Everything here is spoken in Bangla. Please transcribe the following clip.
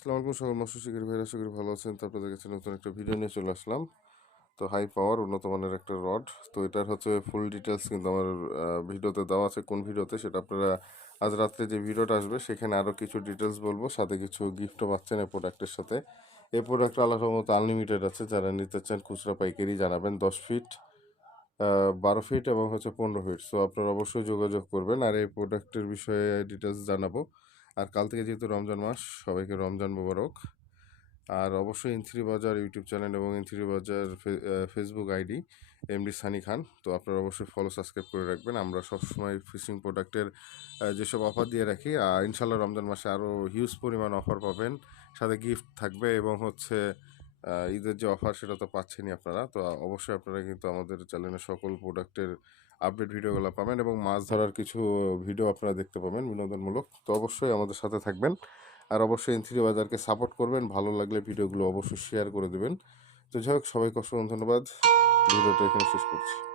আসসালামু আলাইকুম সকল মৎস্য শিকারী ভাইরা, আশা করি ভালো আছেন। তো আপনাদের কাছে নতুন একটা ভিডিও নিয়ে চলে আসলাম। তো হাই পাওয়ার উন্নত মানের একটা রড। তো এটার হচ্ছে ফুল ডিটেলস কিন্তু আমার ভিডিওতে দেওয়া আছে। কোন ভিডিওতে সেটা আপনারা আজ রাত্রে যে ভিডিওটা আসবে সেখানে আরও কিছু ডিটেলস বলবো, সাথে কিছু গিফটও পাচ্ছেন এই প্রোডাক্টের সাথে। এই প্রোডাক্ট আল্লাহর রহমতে আনলিমিটেড আছে। যারা নিতে চান খুচরা পাইকারি জানাবেন। 10 ফিট, 12 ফিট এবং হচ্ছে 15 ফিট। সো আপনারা অবশ্যই যোগাযোগ করবেন। আর এই প্রোডাক্টের বিষয়ে ডিটেলস জানাবো। আর কাল থেকে যেহেতু রমজান মাস, সবাইকে রমজান মোবারক। আর অবশ্যই ইন3 বাজার ইউটিউব চ্যানেল এবং ইন3 বাজার ফেসবুক আইডি এমডি সানি খান। তো আপনারা অবশ্যই ফলো সাবস্ক্রাইব করে রাখবেন। আমরা সবসময় ফিশিং প্রোডাক্টের যেসব অফার দিয়ে রাখি, ইনশাল্লাহ রমজান মাসে আরও হিউজ পরিমাণ অফার পাবেন, সাথে গিফট থাকবে এবং হচ্ছে ঈদের যে অফার সেটা তো পাচ্ছেনই আপনারা। তো অবশ্যই আপনারা কিন্তু আমাদের চ্যানেলে সকল প্রোডাক্টের আপডেট ভিডিওগুলো পাবেন এবং মাছ ধরার কিছু ভিডিও আপনারা দেখতে পাবেন বিনোদনমূলক। তো অবশ্যই আমাদের সাথে থাকবেন। আর অবশ্যই ইন3 বাজারকে সাপোর্ট করবেন। ভালো লাগলে ভিডিওগুলো অবশ্যই শেয়ার করে দেবেন। তো যাই হোক, সবাইকে অসংখ্য ধন্যবাদ। ভিডিওটা এখানে শেষ করছি।